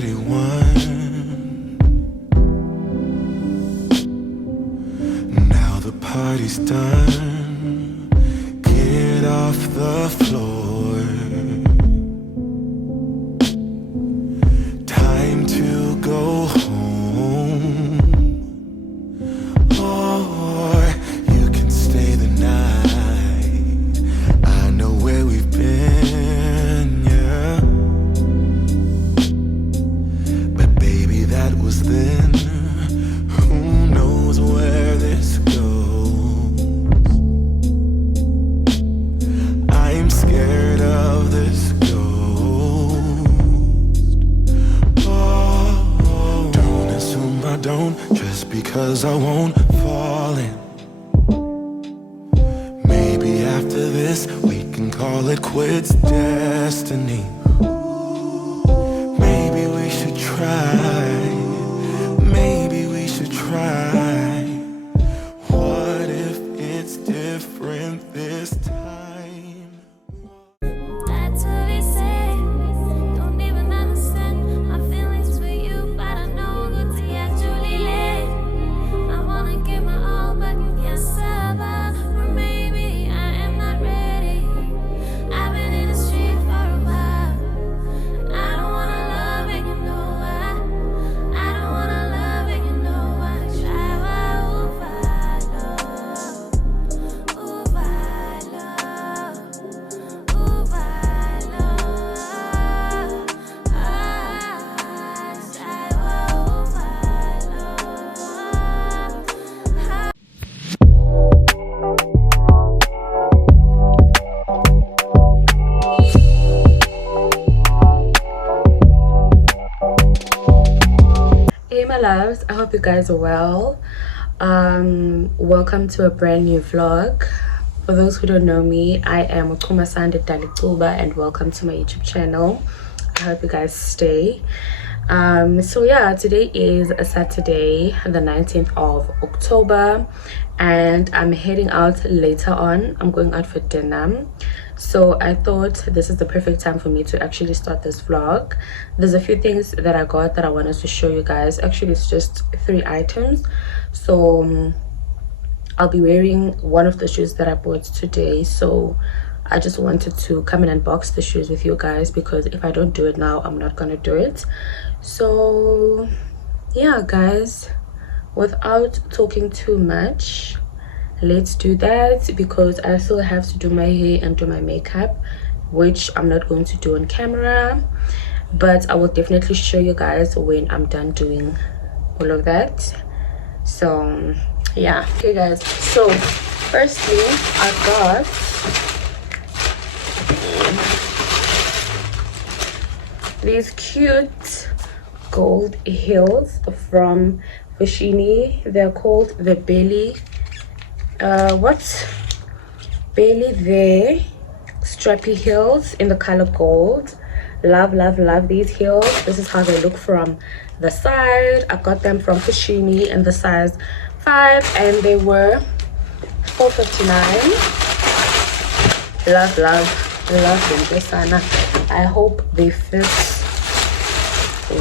pretty one. Now the party's done. Get off the floor. Time to go home. Or you can stay the night. I know where we've been, yeah. But baby, that was then. Who knows where this goes? I'm scared of this ghost. Oh, don't assume I don't just because I won't fall in. Maybe after this we can call it quits, destiny. Maybe we should try. Maybe we should try. What if it's different this time? That's what they say. Don't even understand my feelings for you, but I know good to actually let. I wanna give my all, but you can't survive. Or maybe I am not ready. I've been in the street for a while. I don't wanna love and you know why. I don't wanna love and you know why. Try why, ooh, I love. Ooh, I love. Ooh, I love. I try why, ooh, I love. Hey my loves, I hope you guys are well. Welcome to a brand new vlog. For those who don't know me, I am Ukuma Sande Dalituba and welcome to my YouTube channel. I hope you guys stay. So yeah, today is a Saturday, the 19th of October, and I'm heading out later on. I'm going out for dinner. So I thought this is the perfect time for me to actually start this vlog. There's a few things that I got that I wanted to show you guys. Actually, it's just 3 items. So I'll be wearing one of the shoes that I bought today. So I just wanted to come and unbox the shoes with you guys, because if I don't do it now, I'm not gonna do it. So yeah guys, without talking too much, let's do that, because I still have to do my hair and do my makeup, which I'm not going to do on camera, but I will definitely show you guys when I'm done doing all of that. So yeah, okay guys, so firstly I got these cute gold heels from Foschini. They're called the Belly Belly there strappy heels in the color gold. Love these heels. This is how they look from the side. I got them from Foschini in the size 5 and they were $4.59. Love them, Besana. I hope they fit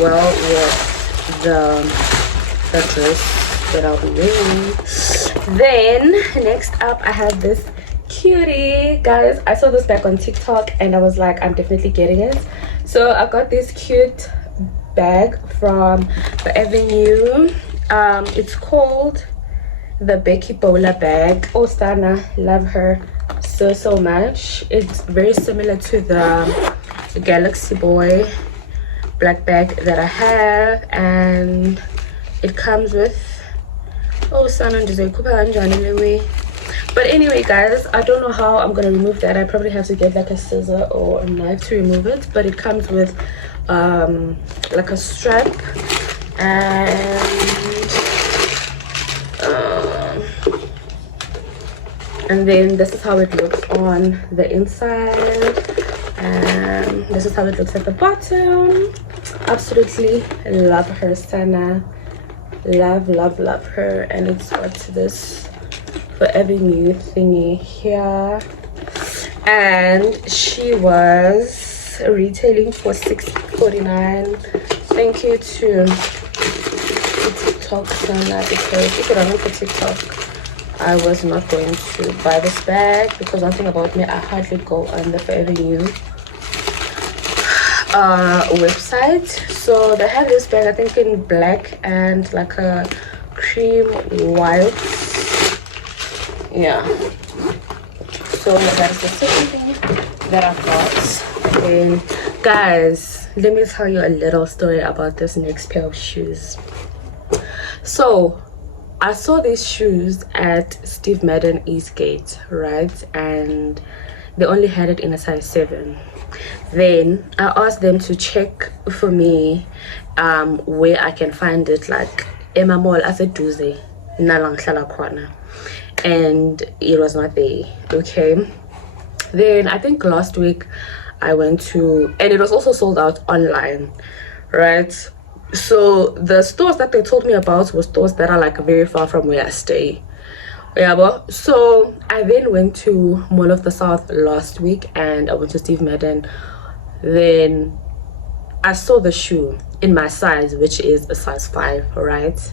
well with the dress that I'll be wearing. Then next up I have this cutie. Guys, I saw this back on TikTok and I was like, I'm definitely getting it. So I got this cute bag from the Avenue. It's called the Becky Bowler bag. Oh Sana, love her so much. It's very similar to the Galaxy Boy black bag that I have, and it comes with but anyway guys, I don't know how I'm gonna remove that. I probably have to get like a scissor or a knife to remove it, but it comes with like a strap, and then this is how it looks on the inside, and this is how it looks at the bottom. Absolutely love her, Sana. Love her. And it's got this Forever New thingy here, and she was retailing for $6.49. thank you to TikTok Sana, because if it wasn't for TikTok, I was not going to buy this bag, because one thing about me, I hardly go on the Forever New website. So they have this bag, I think in black and like a cream white. Yeah, so that's the second thing that I got. And guys, let me tell you a little story about this next pair of shoes. So I saw these shoes at Steve Madden Eastgate, right? And they only had it in a size 7. Then I asked them to check for me where I can find it, like Emma Mall as a Duze, and it was not there. Okay, then I think last week I went to, and it was also sold out online, right? So the stores that they told me about were stores that are like very far from where I stay. Yeah, but so I then went to Mall of the South last week, and I went to Steve Madden. Then I saw the shoe in my size, which is a size 5, right?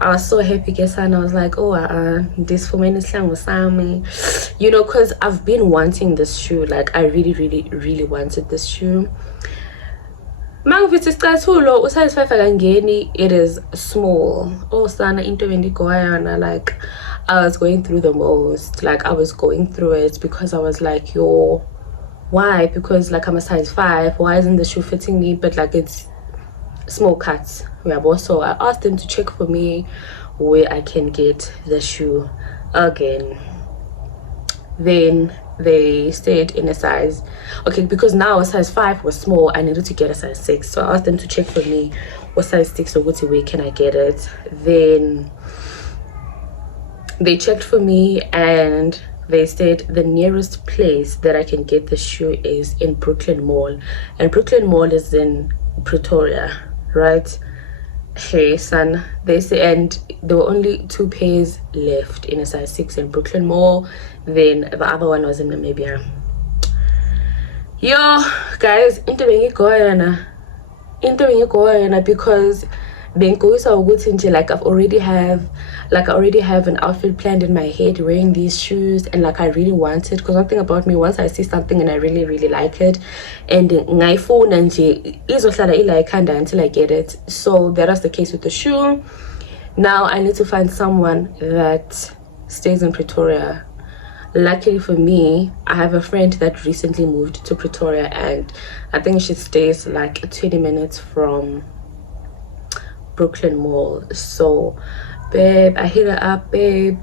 I was so happy, guess, and I was like, oh, this for me, you know, because I've been wanting this shoe. Like, I really wanted this shoe. Size 5 it is small. Oh, Sana, into like, I was going through the most. Like, I was going through it because I was like, yo, why? Because like I'm a size 5, why isn't the shoe fitting me? But like, it's small cuts. Yeah, but so I asked them to check for me where I can get the shoe again. Then they stayed in a size, okay, because now a size 5 was small, I needed to get a size 6. So I asked them to check for me what size 6 or what way can I get it. Then they checked for me, and they said the nearest place that I can get the shoe is in Brooklyn Mall, and Brooklyn Mall is in Pretoria, right? Hey son, they say, and there were only 2 pairs left in a size 6 in Brooklyn Mall. Then the other one was in Namibia. Yo guys, into being because like I already have an outfit planned in my head wearing these shoes, and like I really want it, because one thing about me, once I see something and I really like it, and my phone and until I get it. So that was the case with the shoe. Now I need to find someone that stays in Pretoria. Luckily for me, I have a friend that recently moved to Pretoria, and I think she stays like 20 minutes from Brooklyn Mall. So babe, I hit her up, babe,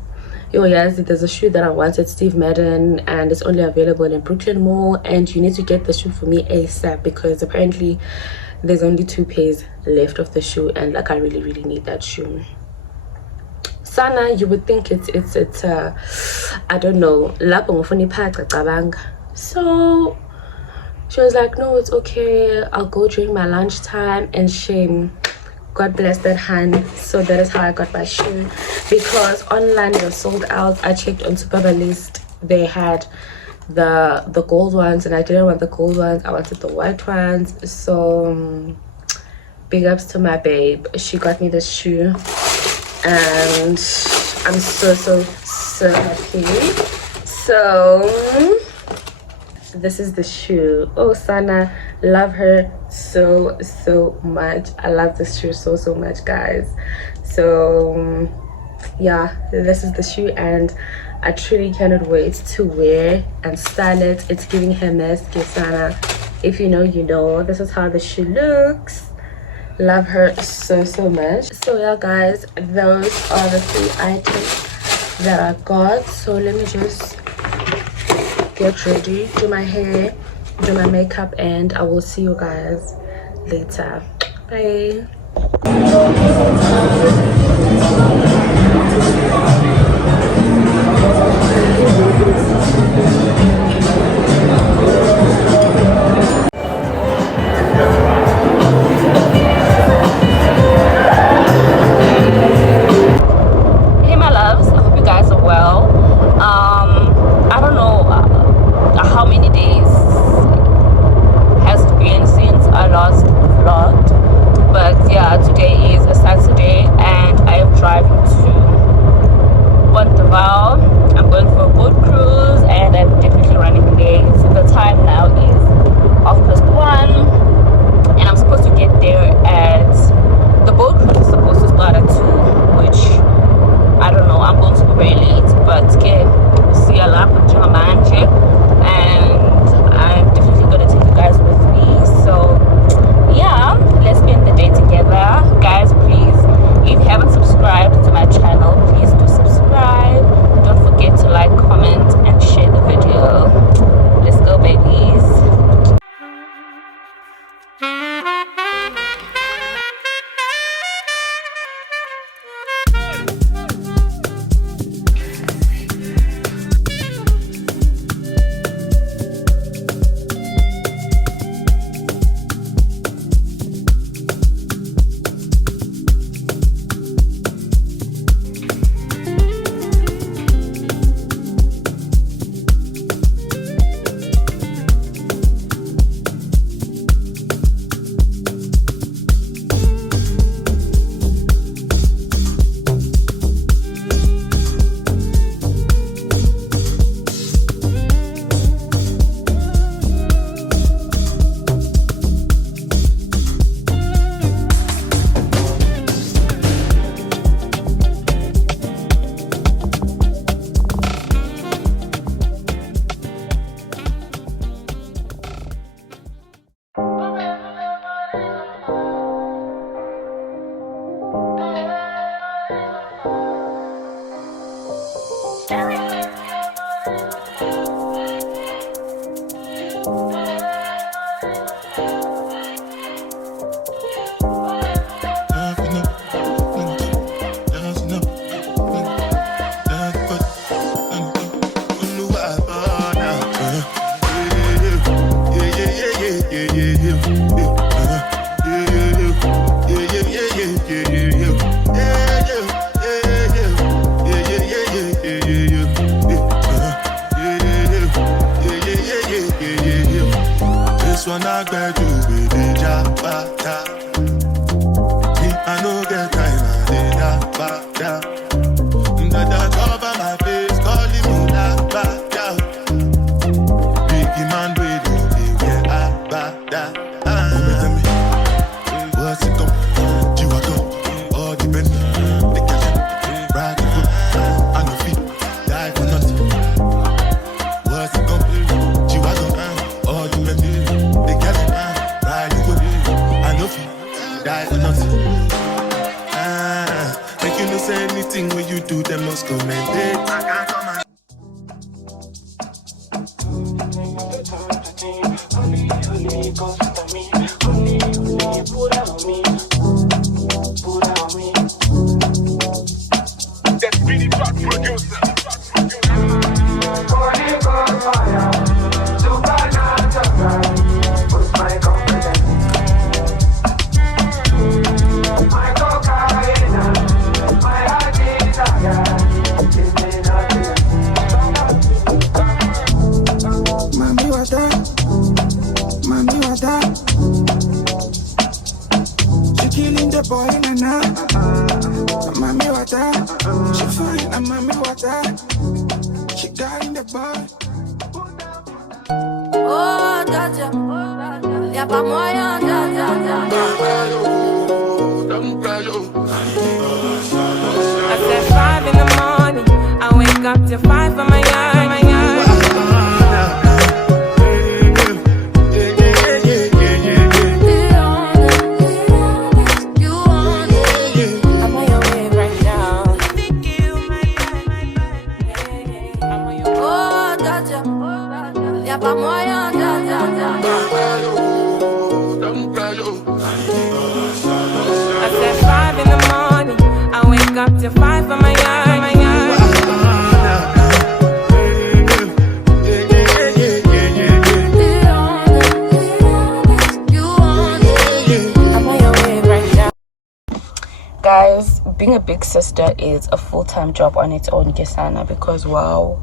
yo, yes, there's a shoe that I want at Steve Madden, and it's only available in Brooklyn Mall, and you need to get the shoe for me ASAP, because apparently there's only 2 pairs left of the shoe, and like I really need that shoe. Sana, you would think it's I don't know, so she was like, no, it's okay, I'll go during my lunchtime. And shame, God bless that hand. So that is how I got my shoe, because online it was sold out. I checked on Superbalist, they had the gold ones, and I didn't want the gold ones, I wanted the white ones. So big ups to my babe, she got me this shoe, and I'm so happy. So this is the shoe. Oh, Sana, love her so much. I love this shoe so much, guys. So yeah, this is the shoe, and I truly cannot wait to wear and style it. It's giving her mess, Sana. If you know, you know. This is how the shoe looks. Love her so much. So yeah, guys, those are the 3 items that I got. So let me just get ready, do my hair, do my makeup, and I will see you guys later. Bye. die for nothing. Make you no say anything when you do, them must commend it. I can't come and honey, go for me. Honey, put out on me. Put out on me. That's really bad producer. Holy God, fire. Supernatural. What's my confidence? My cocaine. My heart desire. Give me nothing. Mami, what's that? Mami, what's that? She killing the boy in the night. Mami, what's that? She fine, and mami, what's that? She got in the boy. Oh, Jaja, y'a pas moyen, Jaja. I said 5 in the morning, I wake up to 5 for my yard. I said 5 in the morning, I wake up to 5 for my yard. Guys, being a big sister is a full-time job on its own, Gesana, because wow.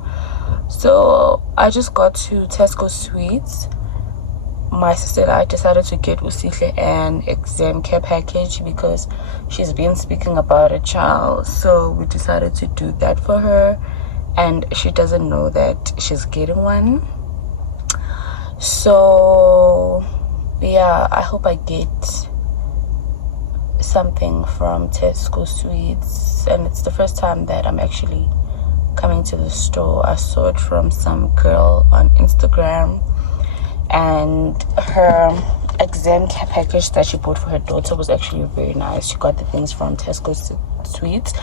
So I just got to Tesco Sweets. My sister and I decided to get Usihle an exam care package because she's been speaking about a child. So we decided to do that for her, and she doesn't know that she's getting one. So yeah, I hope I get something from Tesco Sweets, and it's the first time that I'm actually coming to the store. I saw it from some girl on Instagram, and her exam care package that she bought for her daughter was actually very nice. She got the things from Tesco Sweets,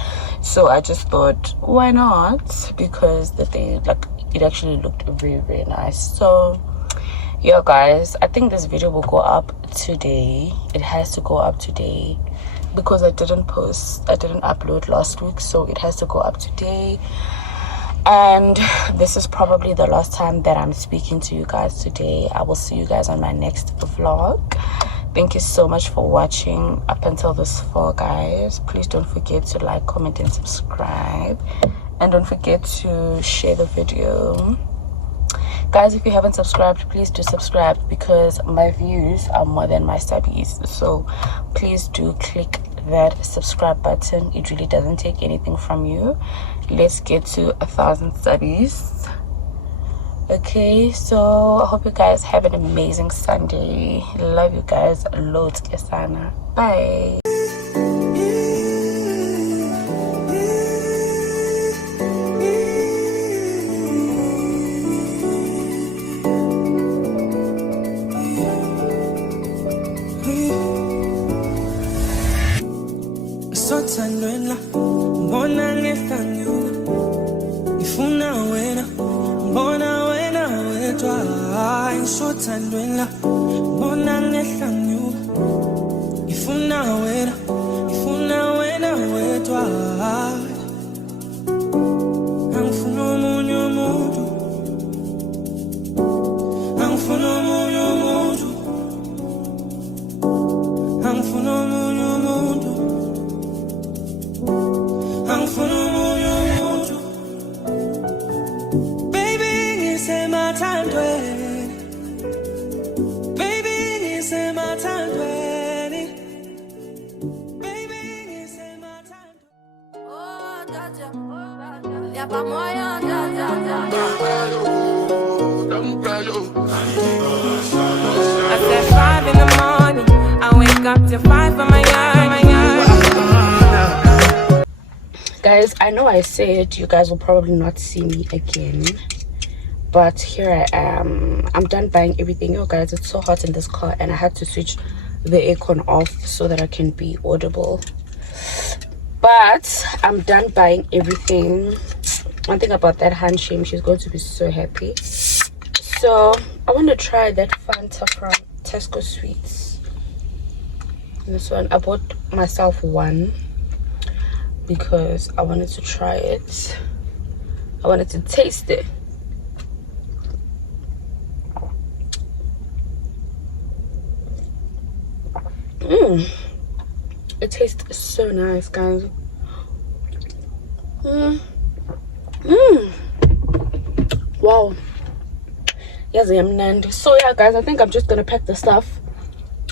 so I just thought, why not? Because the thing, like, it actually looked very, very nice. So yeah, guys, I think this video will go up today. It has to go up today because I didn't upload last week, so it has to go up today. And this is probably the last time that I'm speaking to you guys today. I will see you guys on my next vlog. Thank you so much for watching up until this far, guys. Please don't forget to like, comment, and subscribe, and don't forget to share the video. Guys, if you haven't subscribed, please do subscribe because my views are more than my studies. So please do click that subscribe button. It really doesn't take anything from you. Let's get to 1,000 studies. Okay, so I hope you guys have an amazing Sunday. Love you guys loads. Kesana. Bye. Sothandwela mbona ngehlanyu ngifuna wena mbona wena wedwa sothandwela mbona ngehlanyu ngifuna wena wedwa angifuna omunye umuntu angifuna omunye umuntu angifuna omunye umuntu Y'a pas moyen, Jaja. I said 5 in the morning, I wake up to 5 for my yard. Guys, I know I said you guys will probably not see me again, but here I am. I'm done buying everything. Yo guys, it's so hot in this car and I had to switch the aircon off so that I can be audible. But I'm done buying everything. One thing about that hand shame, she's going to be so happy. So I want to try that Fanta from Tesco Sweets. This one, I bought myself one because I wanted to try it. I wanted to taste it. It tastes so nice, guys. Wow. Yes, I am Nandi. So yeah, guys, I think I'm just gonna pack the stuff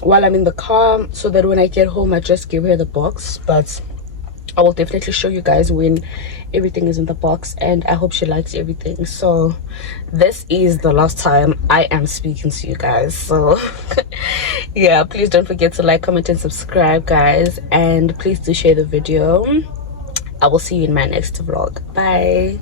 while I'm in the car so that when I get home I just give her the box. But I will definitely show you guys when everything is in the box, and I hope she likes everything. So this is the last time I am speaking to you guys. So yeah, please don't forget to like, comment and subscribe, guys, and please do share the video. I will see you in my next vlog. Bye.